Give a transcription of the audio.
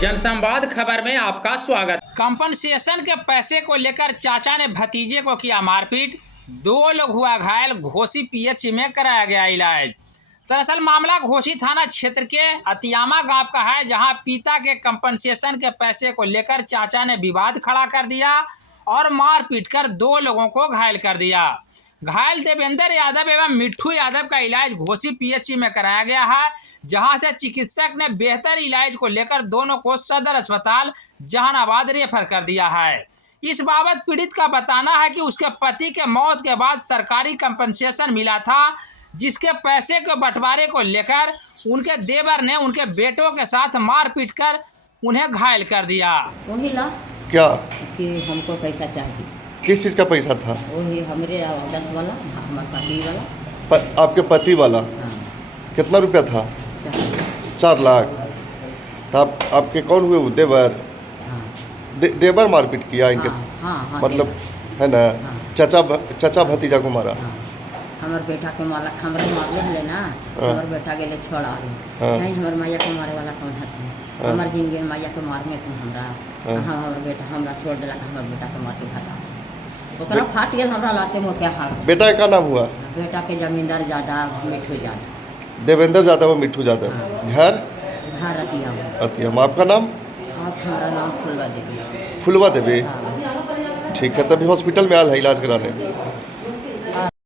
जनसंवाद खबर में आपका स्वागत। कंपनसेशन के पैसे को लेकर चाचा ने भतीजे को किया मारपीट, 2 लोग हुआ घायल, घोसी पीएचसी में कराया गया इलाज। दरअसल मामला घोसी थाना क्षेत्र के अतियामा गांव का है, जहां पिता के कंपनसेशन के पैसे को लेकर चाचा ने विवाद खड़ा कर दिया और मारपीट कर 2 लोगों को घायल कर दिया। घायल देवेंद्र यादव एवं मिट्ठू यादव का इलाज घोसी पीएचसी में कराया गया है, जहां से चिकित्सक ने बेहतर इलाज को लेकर दोनों को सदर अस्पताल जहानाबाद रेफर कर दिया है। इस बाबत पीड़ित का बताना है कि उसके पति के मौत के बाद सरकारी कंपनसेशन मिला था, जिसके पैसे के बंटवारे को लेकर उनके देवर ने उनके बेटों के साथ मारपीट कर उन्हें घायल कर दिया। वही ला क्या कि हमको पैसा चाहिए, किस चीज़ का पैसा था? वही हमारे 10 वाला, हमारे पति वाला। आपके पति वाला हाँ, कितना रुपया था? 4 लाख। तो आपके कौन हुए वो देवर? हाँ, देवर मारपीट किया इनके हाँ, हाँ, हाँ, मतलब है ना? हाँ। चाचा भतीजा को मारा। हाँ, हमारे बेटा के माला हमरा मारले हले ना, हमारे बेटा गेले छोड़ा हाँ। नहीं, हमारे मैया को मारे वाला कौन है? हमारे जिंदगी में मैया के मारने तुम हमरा, हाँ, हमारे बेटा हमरा छोड़ दिला, हमारे बेटा के मार के भागा ओकरा फाट गेल हमरा लाते मोटे हाथ। बेटा का नाम हुआ? बेटा के जमींदार यादव, मिठू यादव। देवेंद्र यादव और मिट्ठू यादव। घर घर अतिया। अतियम। आपका नाम? आप हमारा नाम फुलवा देवी। फुलवा देवी। हाँ। ठीक है, तभी हॉस्पिटल में आयल है इलाज कराने।